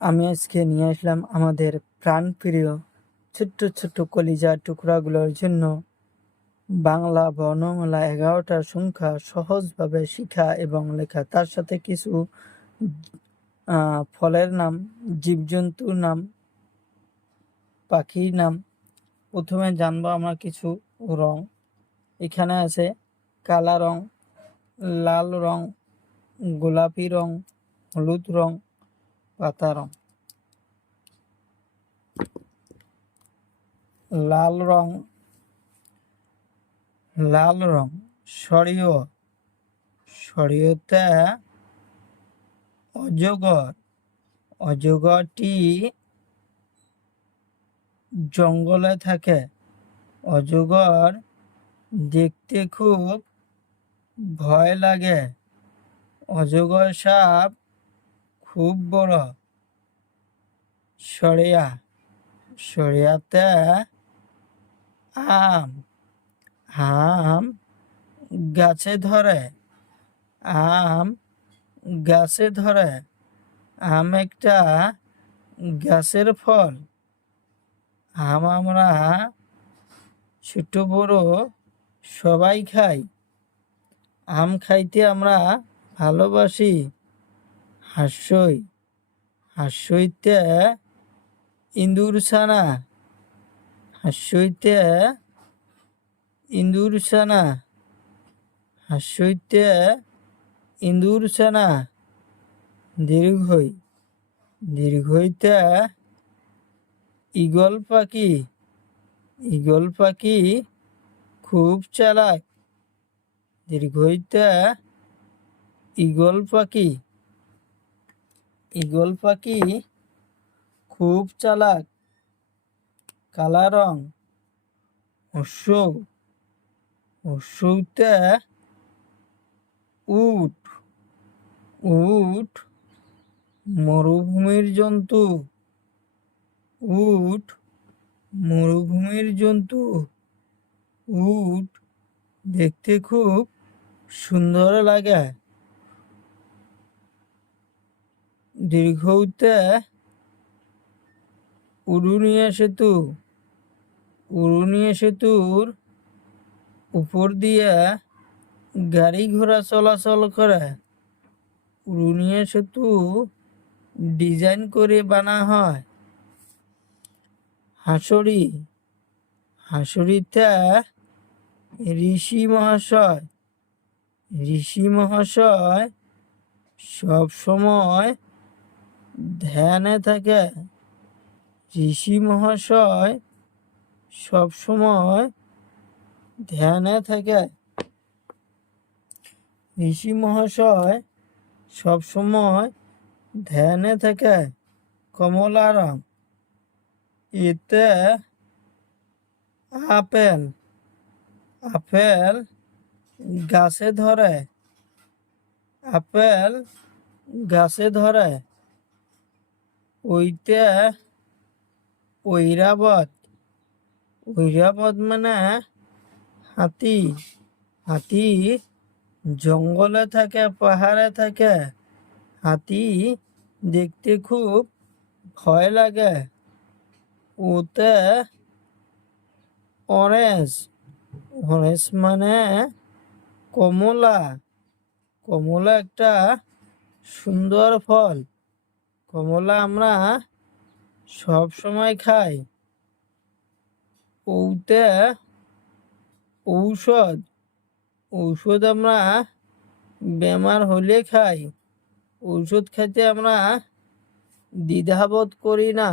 আমি আজকে নিয়ে আসলাম আমাদের প্রাণপ্রিয় ছোট্ট ছোট্ট কলিজার টুকরাগুলোর জন্য বাংলা বর্ণমালা 11টা সংখ্যা সহজভাবে শিখা এবং লেখা, তার সাথে কিছু ফলের নাম, জীবজন্তুর নাম, পাখির নাম। প্রথমে জানবো আমরা কিছু রং। এখানে আছে কালা রং, লাল রং, গোলাপি রং, হলুদ রং, পাতা রং। লাল রং সরিয়, সরিয়তে অজগর, অজগরটি জঙ্গলে থাকে। অজগর দেখতে খুব ভয় লাগে। অজগর সাপ খুব বড়। সরিয়া, সরিয়াতে আম, আম গাছে ধরে। আম গাছে ধরে। আম একটা গাছের ফল। আম আমরা ছোট বড় সবাই খাই। আম খাইতে আমরা ভালোবাসি। হাস্যই, হাস্যইতে ইঁদুর ছানা, হাস্যইতে ইঁদুর ছানা, হাস্যইতে ইঁদুর ছানা। দীর্ঘই, দীর্ঘইতে ঈগল পাখি, ঈগল পাখি খুব চালাক। দীর্ঘইতে ঈগল পাখি, ঈগল পাখি খুব চালাক। কালা রং হর্ষ, হর্ষতে উট, উট মরুভূমির জন্তু। উট মরুভূমির জন্তু। উট দেখতে খুব সুন্দর লাগে। দীর্ঘতে উড়ুনিয়া সেতু, উড়ুনিয়া সেতুর উপর দিয়ে গাড়ি ঘোড়া চলাচল করে। উড়ুনিয়া সেতু ডিজাইন করে বানা হয়। হাঁসুরি, হাঁসুরিতে ঋষি মহাশয়, ঋষি মহাশয় সব সময় ধ্যানে থাকে। ঋষি মহাশয় সব সময় ধ্যানে থাকে। ঋষি মহাশয় সব সময় ধ্যানে থাকে। কমলা রং, এতে আপেল, আপেল গাছে ধরে। আপেল গাছে ধরে। ওইতে ঐরাবত, ঐরাবত মানে হাতি। হাতি জঙ্গলে থাকে, পাহাড়ে থাকে। হাতি দেখতে খুব ভয় লাগে। ওতে অরেঞ্জ, অরেঞ্জ মানে কমলা। কমলা একটা সুন্দর ফল। কমলা আমরা সব সময় খাই। ওতে ঔষধ, ঔষধ আমরা বেমার হলে খাই। ঔষধ খেতে আমরা দ্বিধাবোধ করি না।